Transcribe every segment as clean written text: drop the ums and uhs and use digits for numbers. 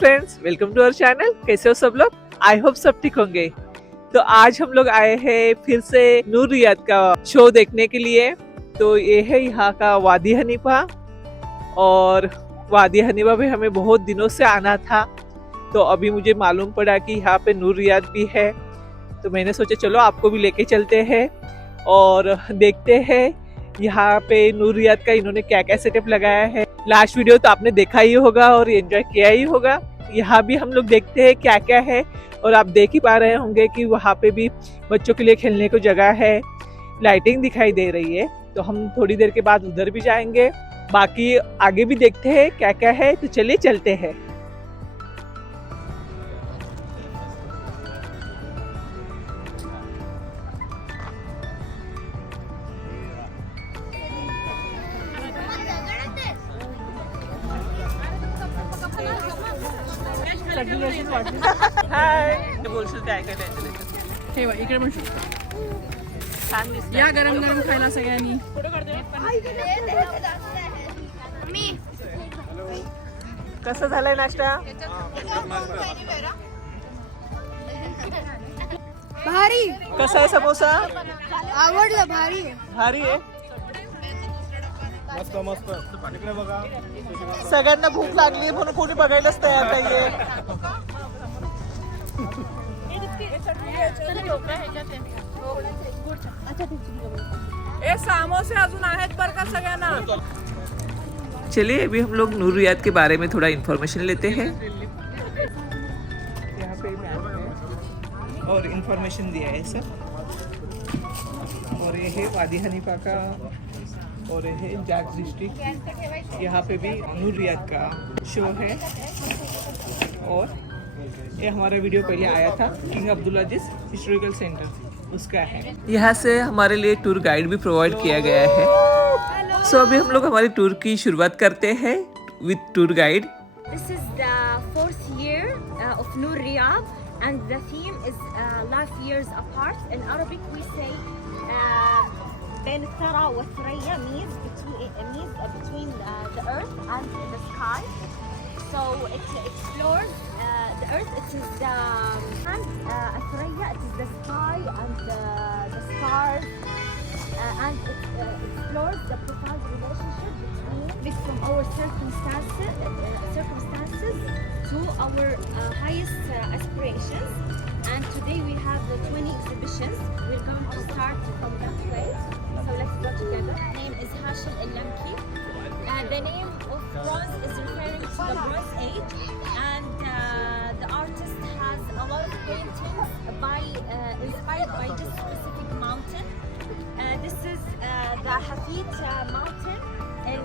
Friends, welcome to our channel. कैसे हो सब लोग? आई होप सब ठीक होंगे। तो आज हम लोग आए हैं फिर से नूर रियाद का शो देखने के लिए। तो ये है यहाँ का वादी हनीफा, और वादी हनीफा में हमें बहुत दिनों से आना था। तो अभी मुझे मालूम पड़ा कि यहाँ पे नूर रियाद भी है, तो मैंने सोचा चलो आपको भी लेके चलते हैं और देखते हैं यहाँ पे नूर रियाद का इन्होंने क्या क्या सेटअप लगाया है। लास्ट वीडियो तो आपने देखा ही होगा और एंजॉय किया ही होगा। यहाँ भी हम लोग देखते हैं क्या क्या है, और आप देख ही पा रहे होंगे कि वहाँ पे भी बच्चों के लिए खेलने को जगह है, लाइटिंग दिखाई दे रही है। तो हम थोड़ी देर के बाद उधर भी जाएंगे, बाकी आगे भी देखते हैं क्या क्या है। तो चलिए चलते हैं। हाय, बोलशील काय काय द्यायचं? ठेवा इकडे पण शो. छान दिसतंय. या गरम गरम खायला सगळ्यांनी. कसं झालंय नाश्ता? भारी. कसा आहे समोसा? आवडलं. भारी आहे. भारी आहे. मस्त मस्त. इकडे बघा. सगळ्यांना भूक लागली म्हणून कोणी बघायलाच तयार नाहीये. ए समोसे अजून आहेत बरं का सगळ्यांना. चलिए अभी हम लोग नूर रियाद के बारे में थोड़ा इन्फॉर्मेशन लेते हैं। यहाँ पे मैप है और इन्फॉर्मेशन दिया है सब। और ये है वादी हनीफा का, और ये है जाग डिस्ट्रिक्ट। यहाँ पे भी नूर रियाद का शो है। और ये हमारा वीडियो पहले आया था किंग अब्दुल अजीज हिस्टोरिकल सेंटर, उसका है। यहाँ से हमारे लिए टूर गाइड भी प्रोवाइड किया गया है। सो अभी हम लोग हमारी टूर की शुरुआत करते हैं with tour guide. This is the 4th year of Noor Riyadh, and the theme is life years apart. In Arabic we say بين الثرى والثريا, means between the earth and the sky. So it explores the earth. It is the and الثريا, it is the sky and the stars, and it explores the profound relationship from our circumstances to our highest aspirations. And today we have the 20 exhibitions. We're going to start from that way. So let's go together. The name is Hashim El-Lamki. The name of bronze is referring to the Bronze Age, and the artist has a lot of paintings inspired by this specific mountain. This is the Hafid mountain in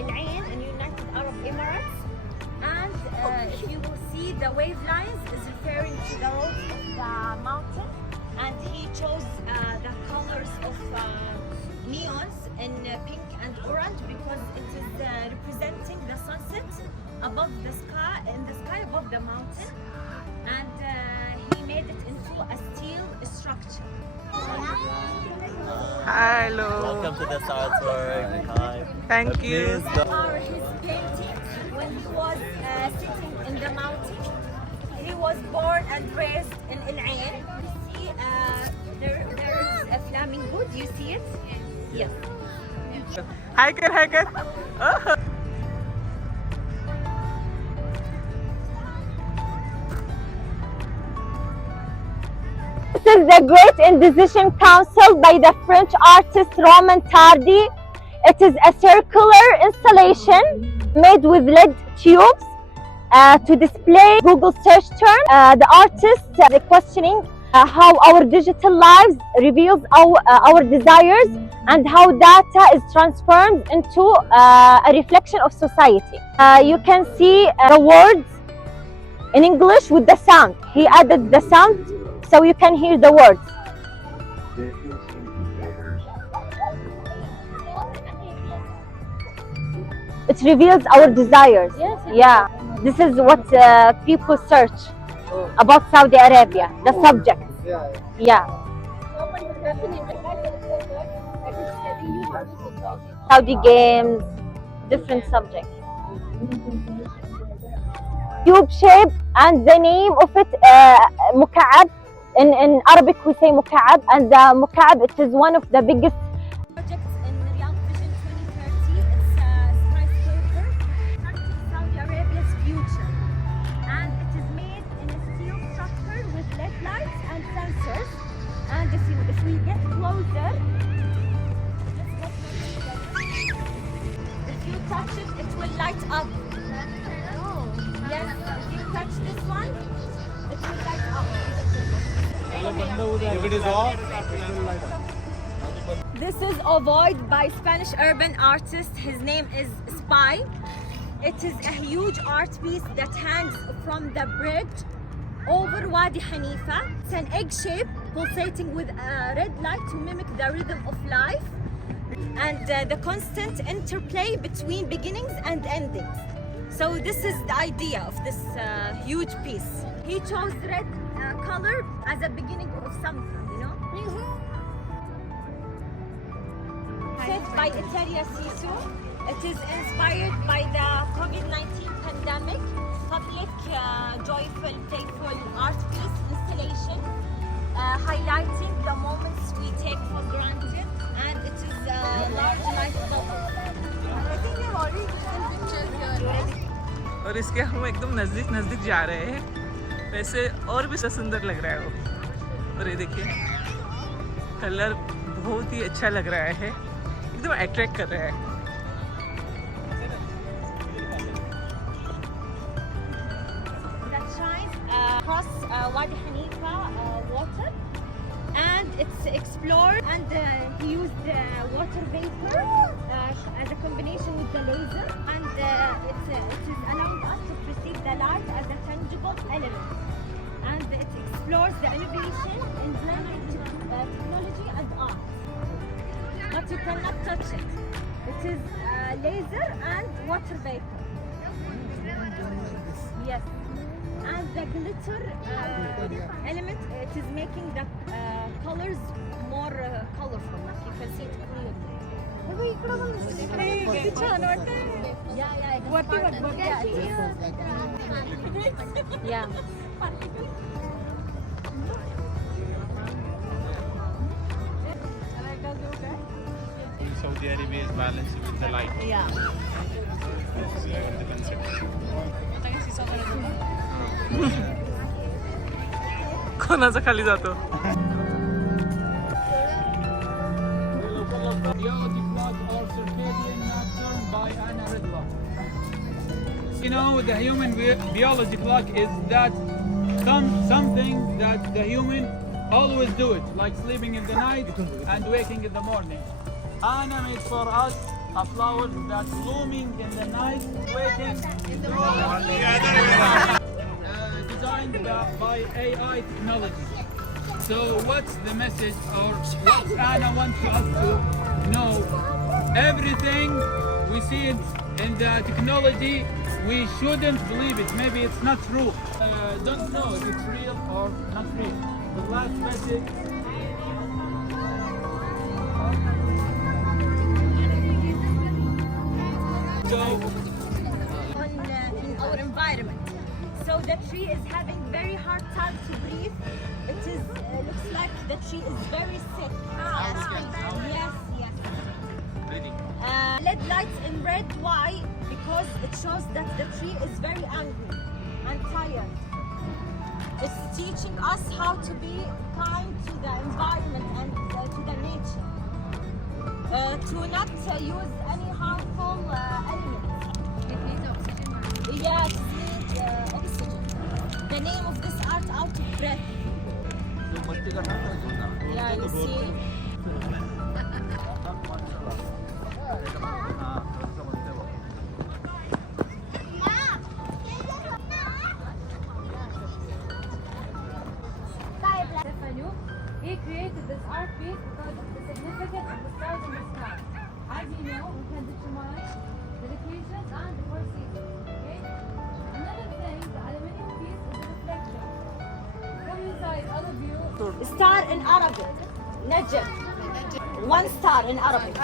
Al Ain in United Arab Emirates. And if you will see, the wave lines is referring to the roads of the mountain, and he chose the colors of neons in pink and orange because it is representing the sunset above the sky, in the sky above the mountain, and he made it into a steel structure. Hello. Welcome to the Salzburg. Hi. Thank you. Are his paintings when he was sitting in the mountain. He was born and raised in Al Ain. You see, there is a flamingo. Do you see it? Yes. हाय कर। This is the Great Indecision Council by the French artist Roman Tardy. It is a circular installation made with LED tubes to display Google search term. The artist is questioning how our digital lives reveals our desires, and how data is transformed into a reflection of society. You can see the words in English with the sound. He added the sound so you can hear the words. It reveals our desires. Yes. Yeah. This is what people search. about Saudi Arabia, the subject. Yeah. Saudi games, different subjects. Cube shape, and the name of it مكعب. In Arabic we say مكعب, and the مكعب, it is one of the biggest projects in Riyadh Vision 2030. It's a skyscraper reflecting Saudi Arabia's future, and it is made in a steel structure with LED lights and sensors. And if we get closer, if you touch it, it will light up. Yes, if you touch this one, it will light up. If it is off, it will light up. This is Ovoid by Spanish urban artist. His name is Spy. It is a huge art piece that hangs from the bridge over Wadi Hanifa. It's an egg shape pulsating with a red light to mimic the rhythm of life and the constant interplay between beginnings and endings. So this is the idea of this huge piece. He chose red color as a beginning of something, you know? Set by Italia Sisu. It is inspired by the COVID-19 pandemic. Public, joyful, playful art piece installation, highlighting the moments we take for granted, and it is a large light bubble. I think they've already taken pictures here. और इसके हम एकदम नज़दीक जा रहे हैं, वैसे और भी सुंदर लग रहा है वो। और ये देखिए कलर बहुत ही अच्छा लग रहा है, एकदम अट्रैक्ट कर रहा है। That shines across Wadi Hanifa water, and it's explored, and he used water vapor as a combination with the laser, and it is allowing us to perceive the light as a tangible element, and it explores the innovation in blending technology and art, but you cannot touch it. It is laser and water vapor. Yes. And the glitter element, it is making the colors more colorful, like you can see it clearly. Yeah. Saudi Arabia is balanced with the light. Yeah. The concept. कोणाचा खाली जातो? You know, the human biology clock is that something that the human always do it, like sleeping in the night and waking in the morning. Anna made for us a flower that's blooming in the night, waking in the morning. Designed by AI technology. So what's the message, or what Anna wants us to know? Everything we see it in the technology, we shouldn't believe it. Maybe it's not true. Don't know if it's real or not real. The last message. So, in our environment. So the tree is having very hard time to breathe. It is looks like the tree is very sick. Yes, yes. LED lights in red. Why? Because it shows that the tree is very angry and tired. It's teaching us how to be kind to the environment and to the nature. To not use any harmful elements. Yes, oxygen. The name of this art, Out of Breath. Yeah, you see. He created this art piece because of the significance of the stars in the sky. As you know, we can determine the locations and the four seasons. Okay? Another thing, the aluminium piece is reflective. Star in Arabic. Najm. One star in Arabic.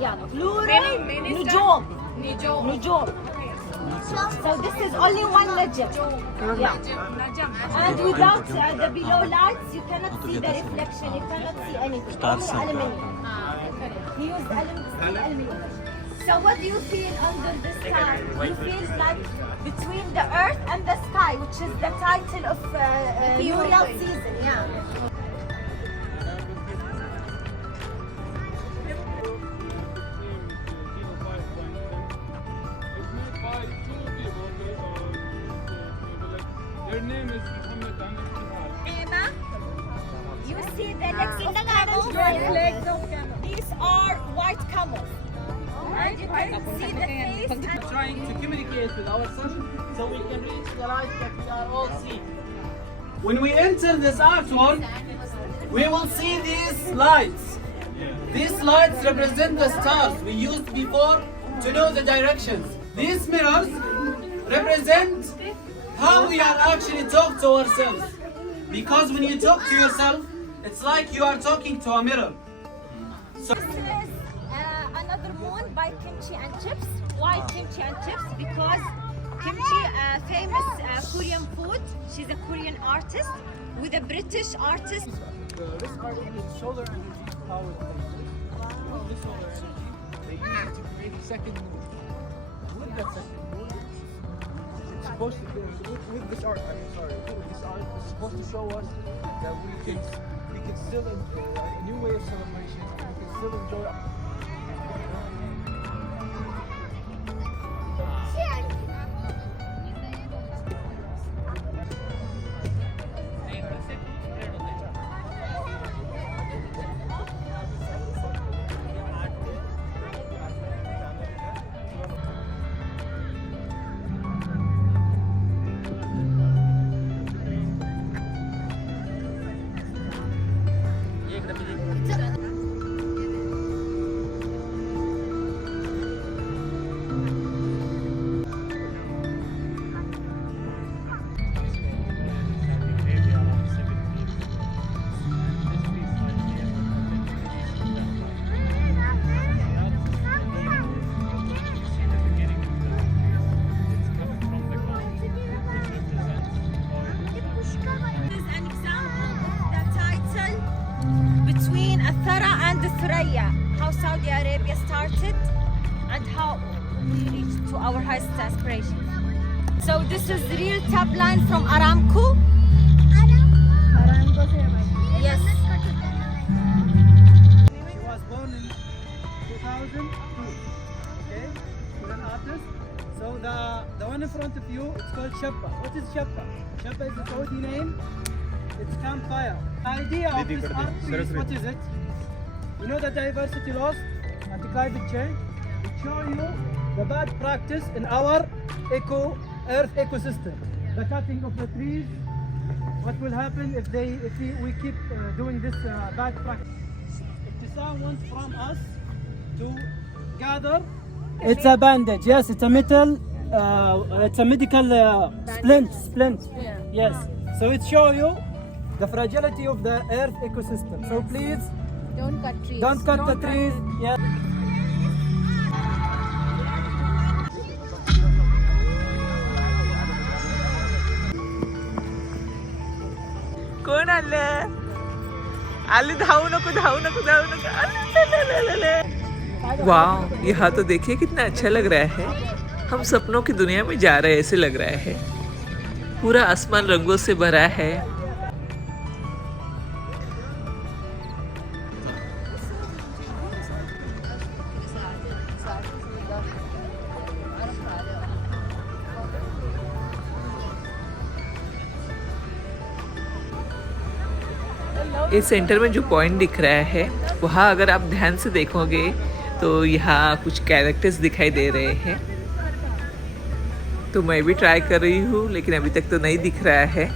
Yeah. Plural. Nujum. Nujum. So this is only one najm. Yeah. And without the below lights, you cannot see the reflection. You cannot see anything. Only aluminium. He used aluminium. So what do you feel under the sky? You feel like between the earth and the sky, which is the title of Nurial season. Yeah. Their name is Muhammad Emma, you see the legs of camels? These are white camels. And you can see the face and trying to communicate with our sun so we can reach the light that we are all seeing. When we enter this artwork, we will see these lights. These lights represent the stars we used before to know the directions. These mirrors represent how we are actually talk to ourselves. Because when you talk to yourself, it's like you are talking to a mirror. So this is another moon by Kimchi and Chips. Why Kimchi and Chips? Because Kimchi, famous Korean food. She's a Korean artist with a British artist. this art is solar energy powered laser. This solar energy, they use it to create a second moon. With that second moon, it's supposed to be, with this art, with this art, it's supposed to show us that we can still enjoy a new way of celebration. We can still enjoy. How Saudi Arabia started and how we reached to our highest aspiration. So this is the real top line from Aramco. Yes. She was born in 2002. Okay, she's an artist. So the one in front of you, it's called Shabba. What is Shabba? Shabba is a Saudi name. It's campfire. The idea of this art piece, what is it? You know the diversity loss and the climate change? It shows you the bad practice in our Earth ecosystem. The cutting of the trees. What will happen if we keep doing this bad practice? Ibtisam wants from us to gather. It's a bandage. Yes, it's a metal. It's a medical splint. Yes. So it shows you the fragility of the Earth ecosystem. So please. Don't cut trees. Don't cut the trees. Yeah. कोण आलं आले धावू नको वाह यहाँ तो देखिए कितना अच्छा लग रहा है हम सपनों की दुनिया में जा रहे हैं ऐसे लग रहा है पूरा आसमान रंगों से भरा है इस सेंटर में जो पॉइंट दिख रहा है वहाँ अगर आप ध्यान से देखोगे तो यहाँ कुछ कैरेक्टर्स दिखाई दे रहे हैं तो मैं भी ट्राई कर रही हूँ लेकिन अभी तक तो नहीं दिख रहा है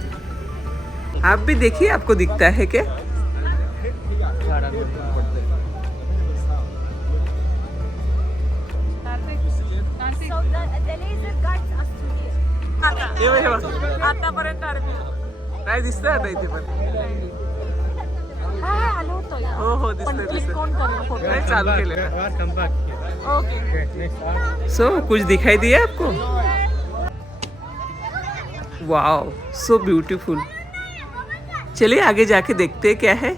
आप भी देखिए आपको दिखता है क्या आतापर्यंत नाही दिसत आता इथे पण हो हो दिसतंय नाही चालू केलेलं. Or come back here. Okay, next art. सो कुछ दिखाई दिया आपको? Wow, so beautiful. चलिए आगे जाके देखते हैं क्या है.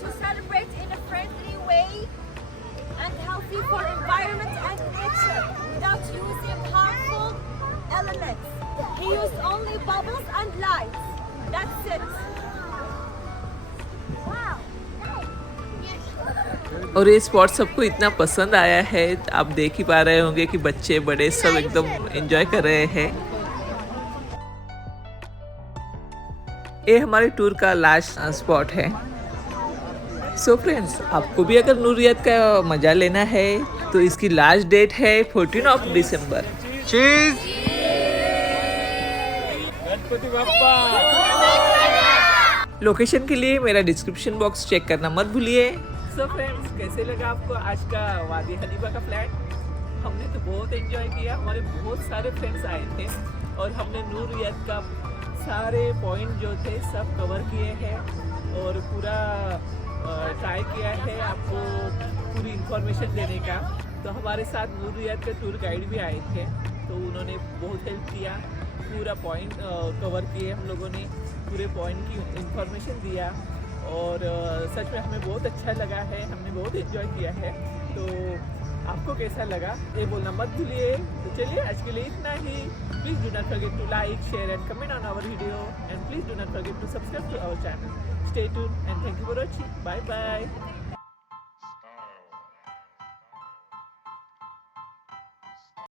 To celebrate in a friendly way and healthy for environment and nature without using harmful elements. He used only bubbles and lights. That's it. और ये स्पॉट सबको इतना पसंद आया है, आप देख ही पा रहे होंगे कि बच्चे बड़े सब एकदम एंजॉय कर रहे हैं. ये हमारे टूर का लास्ट स्पॉट है. सो फ्रेंड्स, आपको भी अगर नूर रियाद का मजा लेना है तो इसकी लास्ट डेट है 14 दिसंबर. Cheese! गणपति बप्पा! लोकेशन के लिए मेरा डिस्क्रिप्शन बॉक्स चेक करना मत भूलिए. सो फ्रेंड्स, कैसे लगा आपको आज का वादी हनीफा का फ्लैट? हमने तो बहुत एंजॉय किया. हमारे बहुत सारे फ्रेंड्स आए थे और हमने नूर रियाद का सारे पॉइंट जो थे सब कवर किए हैं और पूरा ट्राई किया है आपको पूरी इंफॉर्मेशन देने का. तो हमारे साथ नूर रियाद के टूर गाइड भी आए थे, तो उन्होंने बहुत हेल्प किया. पूरा पॉइंट कवर किए हम लोगों ने, पूरे पॉइंट की इंफॉर्मेशन दिया और सच में हमें बहुत अच्छा लगा है. हमने बहुत एंजॉय किया है. तो आपको कैसा लगा ये बोलना मत भूलिए. तो चलिए आज के लिए इतना ही. Please do not forget to like, share and comment on our video and please do not forget to subscribe to our channel. Stay tuned and thank you for watching. Bye bye.